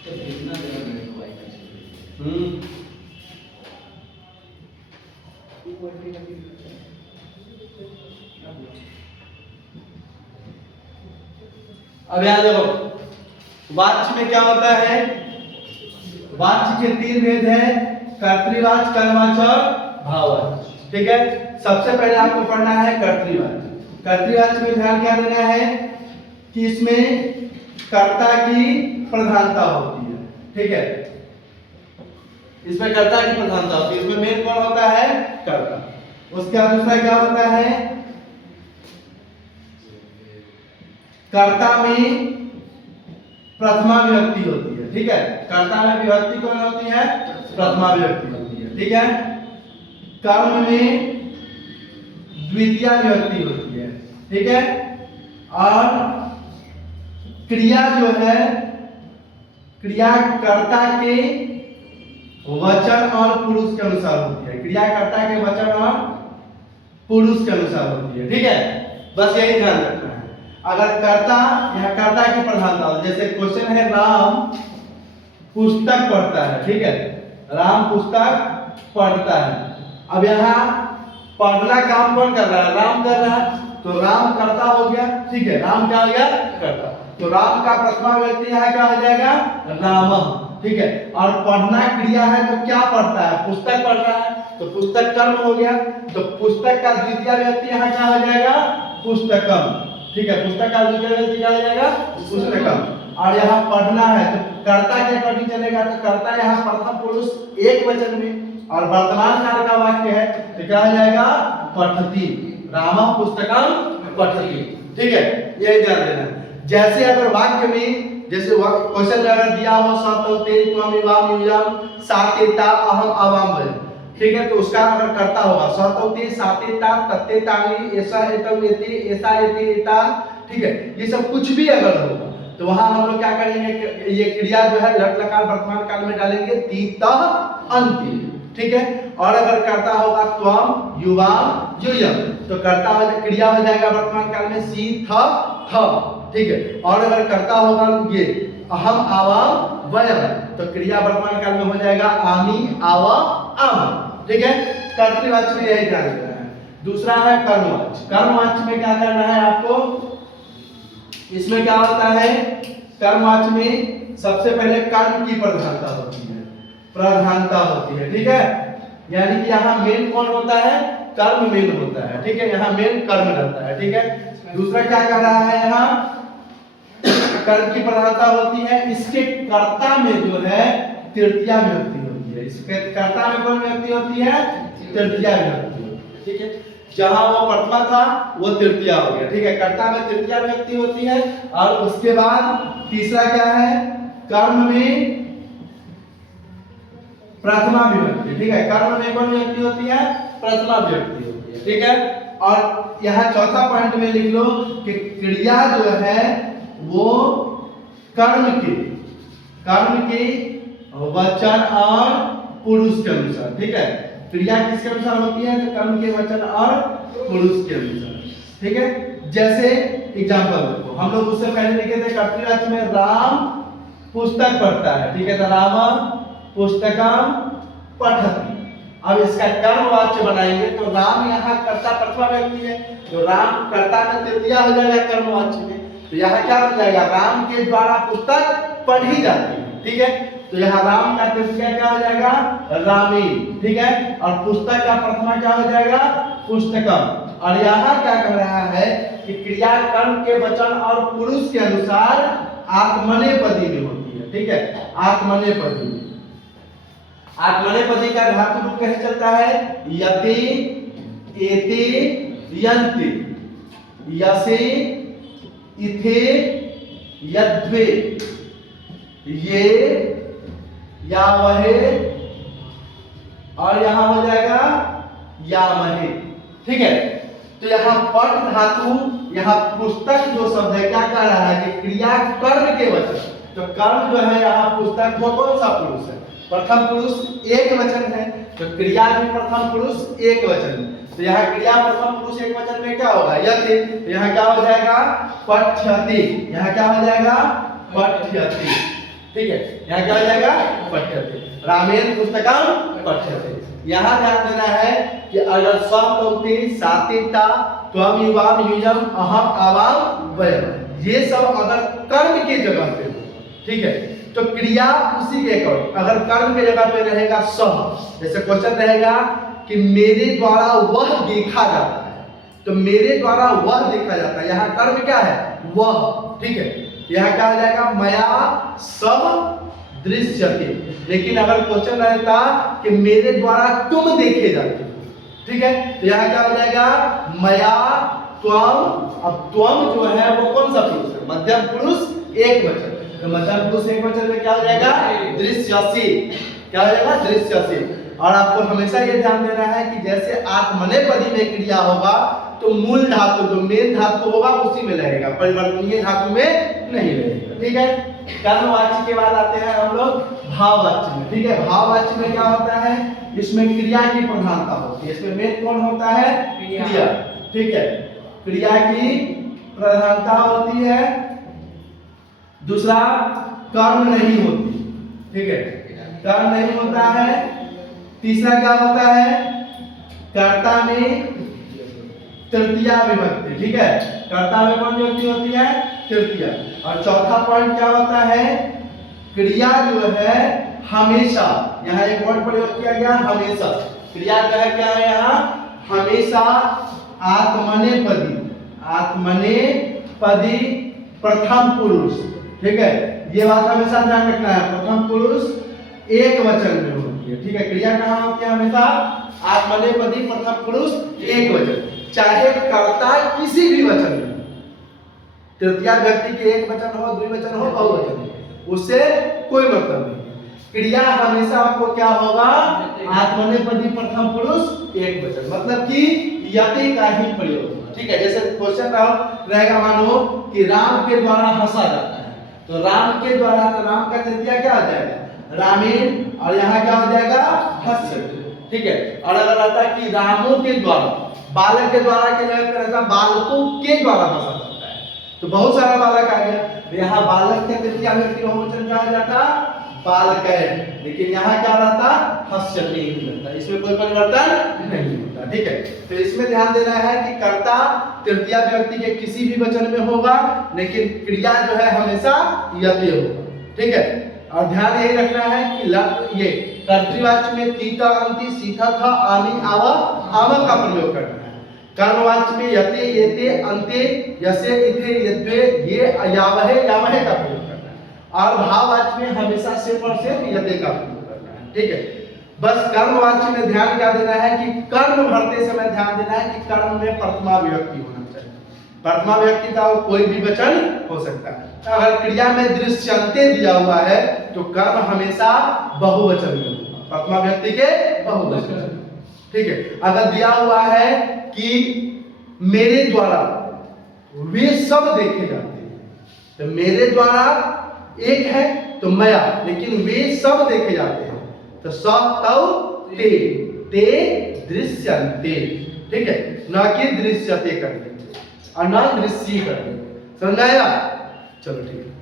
तो कितना जगह मेरे को वाई का अब याद देखो, वाच्य में क्या होता है? वाच्य के तीन भेद है, कर्तृवाच्य, कर्मवाच्य और भाववाच्य। ठीक है, सबसे पहले आपको पढ़ना है कर्तृवाच्य। कर्तृवाच्य में ध्यान क्या देना है कि इसमें कर्ता की प्रधानता होती है। ठीक है, इसमें कर्ता की प्रधानता होती है, इसमें मेन कौन होता है? कर्ता। उसके बाद दूसरा क्या होता है? कर्ता में प्रथमा विभक्ति होती है। ठीक है, कर्ता में विभक्ति कौन होती है? प्रथमा विभक्ति होती है। ठीक है, कर्म में द्वितीय विभक्ति होती है। ठीक है, और क्रिया जो है, क्रिया कर्ता के वचन और पुरुष के अनुसार होती है। क्रिया कर्ता के वचन और पुरुष के अनुसार होती है। ठीक है, बस यही ध्यान रखना है। अगर कर्ता, यह कर्ता की प्रधानता, जैसे क्वेश्चन है राम पुस्तक पढ़ता है। ठीक है, राम पुस्तक पढ़ता है। अब यहाँ पढ़ना काम कौन कर रहा है? राम कर रहा है, तो राम कर्ता हो गया। ठीक है, राम क्या हो गया? कर्ता। तो राम का प्रथमा व्यक्ति यहाँ क्या हो जाएगा? राम। ठीक है, और पढ़ना क्रिया है तो क्या पढ़ता है? पुस्तक पढ़ रहा है, तो पुस्तक कर्म हो गया। तो पुस्तक का द्वितीय व्यक्ति यहाँ क्या हो जाएगा? पुस्तकम। ठीक है, पुस्तक का द्वितीय व्यक्ति क्या हो जाएगा? पुस्तकम। और यहाँ पढ़ना है तो कर्ता के अकॉर्डिंग चलेगा, तो कर्ता यहाँ प्रथम पुरुष एक वचन में, और वर्तमान काल का वाक्य है तो क्या हो जाएगा? पठति, रामः पुस्तकम पठति। ठीक है, यही ध्यान देना है। जैसे अगर वाक्य में, जैसे क्वेश्चन अगर दिया हो सतौते त्वम इवाम यूयम सातेता अहम आवाम वय। ठीक है, तो उसका अगर कर्ता होगा सतौते सातेता तत्ते तानि ऐसा एतम एति ऐसा एति एता। ठीक है, ये सब कुछ भी अगर होगा तो वहां हम लोग क्या करेंगे? ये क्रिया जो है लट लकार वर्तमान काल में डालेंगे तीतः अंति। ठीक है, और अगर कर्ता होगा त्वम युवाम यूयम, तो कर्ता हो क्रिया हो जाएगा वर्तमान काल में सी थ थ। ठीक है, और अगर कर्ता होगा ये अहम आवाम वयम, तो क्रिया वर्तमान काल में हो जाएगा आमी आवा आम। ठीक है, कर्तृवाच्य में यही ध्यान देना है। दूसरा है कर्मवाच्य। कर्मवाच्य में क्या करना है आपको? इसमें क्या होता है? कर्मवाच्य में सबसे पहले कर्म की प्रधानता होती है, प्रधानता होती है। ठीक है, यानी कि यहाँ मेन कौन होता है? कर्म मेन होता है। ठीक है, यहाँ मेन कर्म रहता है। ठीक है, दूसरा क्या कर रहा है? यहाँ कर्म की प्रधानता होती है। इसके कर्ता में जो है तृतीया विभक्ति होती है। इसके कर्ता में कौन विभक्ति होती है? तृतीया विभक्ति होती है। ठीक है, जहां वो प्रथमा था वो तृतीया हो गया। ठीक है, कर्ता में तृतीया विभक्ति होती है। और उसके बाद तीसरा क्या है? कर्म में प्रथमा विभक्ति। ठीक है, कर्म में कौन विभक्ति होती है? प्रथमा विभक्ति होती है। ठीक है, और यहाँ चौथा पॉइंट में लिख लो कि क्रिया जो है वो कर्म के वचन और पुरुष के अनुसार। ठीक है, क्रिया किसके अनुसार होती है? तो कर्म के वचन और पुरुष के अनुसार। ठीक है, जैसे एग्जांपल देखो, हम लोग उससे पहले लिखे थे कर्तृवाच्य में राम पुस्तक पढ़ता है। ठीक है, तो राम पुस्तकम पठति। अब इसका कर्मवाच्य बनाएंगे तो राम यहाँ कर्ता प्रथमा व्यक्ति है, तो राम कर्ता में तृतीया हो जाएगा कर्मवाच्य में। तो यहाँ क्या हो जाएगा? राम के द्वारा पुस्तक पढ़ी जाती है। ठीक है, तो यहाँ राम का तृतीया क्या हो जाएगा? रामी। ठीक है, और पुस्तक का प्रथमा क्या हो जाएगा? पुस्तकम। और यहाँ क्या कर रहा है कि क्रिया कर्म के वचन और पुरुष के अनुसार आत्मनेपदी में होती है। ठीक है, आत्मनेपदी में। आत्मनेपदी का धातु रूप कैसे चलता है? यति एति यन्ति यसे इथे यद्वे ये या वहे, और यहां हो जाएगा या महे। ठीक है, तो यहाँ पठ धातु, यहाँ पुस्तक जो शब्द है क्या कह रहा है कि क्रिया कर्म के वचन। तो कर्म जो है यहाँ पुस्तक वो कौन सा पुरुष है? प्रथम पुरुष एक वचन है, तो क्रिया भी प्रथम पुरुष एक वचन है। तो यहाँ क्रिया प्रथम पुरुष एक वचन में क्या होगा? यति। तो यहाँ क्या हो जाएगा? पठ्यति। यहाँ क्या हो जाएगा? पठ्यति। ठीक है, यहाँ क्या हो जाएगा पठ्यते, रामेण पुस्तकम पठ्यते। यहाँ ध्यान देना है कि अगर स्वपौते सातेता त्वम युवाम युजम अहम आवाम वयम, ये सब अगर कर्म की जगह पे हो, ठीक है, तो क्रिया उसी के अकॉर्डिंग, अगर कर्म की जगह पे रहेगा सह, जैसे क्वेश्चन रहेगा कि मेरे द्वारा वह देखा जाता है, तो मेरे द्वारा वह देखा जाता है, यहाँ कर्म क्या है वह, ठीक है, यहाँ क्या हो जाएगा मया सह दृश्यते। लेकिन अगर क्वेश्चन रहता कि मेरे द्वारा तुम देखे जाते हो, ठीक है, तो यहाँ क्या हो जाएगा मया त्वम। अब त्वम जो है वो कौन सा पुरुष है, मध्यम पुरुष एक वचन, तो मध्यम पुरुष एक वचन में क्या हो जाएगा दृश्यसी, क्या हो जाएगा दृश्यसी। और आपको हमेशा ये ध्यान देना है कि जैसे आत्मनेपदी में क्रिया होगा तो मूल धातु जो मेन धातु होगा उसी में रहेगा, परिवर्तनीय धातु में नहीं रहेगा, ठीक है। कर्मवाच्य के बाद आते हैं हम लोग भाववाच्य में, ठीक है। भाववाच्य में क्या होता है, इसमें क्रिया की प्रधानता होती है, इसमें मेन कौन होता है क्रिया, ठीक है, क्रिया की प्रधानता होती है। दूसरा कर्म नहीं होती, ठीक है, कर्म नहीं होता है। तीसरा क्या होता है, कर्ता में तृतीया विभक्ति, ठीक है, कर्ता में कौन विभक्ति होती है तृतीया। और चौथा पॉइंट क्या होता है, क्रिया जो है हमेशा, यहाँ एक वर्ड प्रयोग किया गया हमेशा, क्रिया जो है क्या है यहाँ हमेशा आत्मनेपदी, आत्मनेपदी प्रथम पुरुष, ठीक है, ये बात हमेशा ध्यान रखना है, प्रथम पुरुष एक वचन में होती है, ठीक है। क्रिया कहाँ होती है हमेशा आत्मनेपदी प्रथम पुरुष एक वचन, चाहे कर्ता किसी भी वचन में, तृतीया व्यक्ति के एक वचन हो, द्विवचन हो, बहुवचन हो, उससे कोई मतलब नहीं। क्रिया हमेशा आपको क्या होगा आत्मनेपदी प्रथम पुरुष एक वचन, मतलब कि यति का ही प्रयोग, ठीक है। जैसे क्वेश्चन रहेगा मानो कि राम के द्वारा हंसा जाता है, तो राम के द्वारा, तो राम का तृतीया क्या हो जाएगा रामीण, और यहाँ क्या हो जाएगा हस्य, ठीक है। और अगर रहता है कि रामों के द्वारा, बालक के द्वारा के जगह पे रहता बालकों के द्वारा हंसा जाता है, तो बहुत सारा बालक आ गया, तो यहाँ बालक के तृतीया व्यक्ति बहुवचन क्या हो जाता बालक है, लेकिन यहाँ क्या रहता हस्यते ही रहता, इसमें कोई परिवर्तन नहीं होता, ठीक है। तो इसमें ध्यान देना है कि कर्ता तृतीया व्यक्ति के किसी भी वचन में होगा, लेकिन क्रिया जो है हमेशा यति होगा, ठीक है। और ध्यान यही रखना है कि ये कर्तृवाच्य में तीता अंति सीथा था आमी आवा आवा का प्रयोग करना है, कर्मवाच्य में यते येते अंते यसे इथे यद्वे ये यावहे यावहे का प्रयोग करना है, और भाववाच्य में हमेशा सिर्फ और सिर्फ यते का प्रयोग करना है, ठीक है। बस कर्मवाच्य में ध्यान क्या देना है कि कर्म भरते समय ध्यान देना है कि कर्म में प्रथमा विभक्ति होना चाहिए, प्रथमा विभक्ति का कोई भी वचन हो सकता है। अगर क्रिया में दृश्यन्ते दिया हुआ है तो कर्म हमेशा बहुवचन में होगा, प्रथमा व्यक्ति के बहुवचन, ठीक है। अगर दिया हुआ है कि मेरे द्वारा वे सब देखे जाते हैं, तो मेरे द्वारा एक है तो मया, लेकिन वे सब देखे जाते हैं, तो स तौ ते ते दृश्यन्ते, ठीक है, न कि दृश्यते कर देंगे और न दृश्य कर देंगे, समझ आया। चलो ठीक है।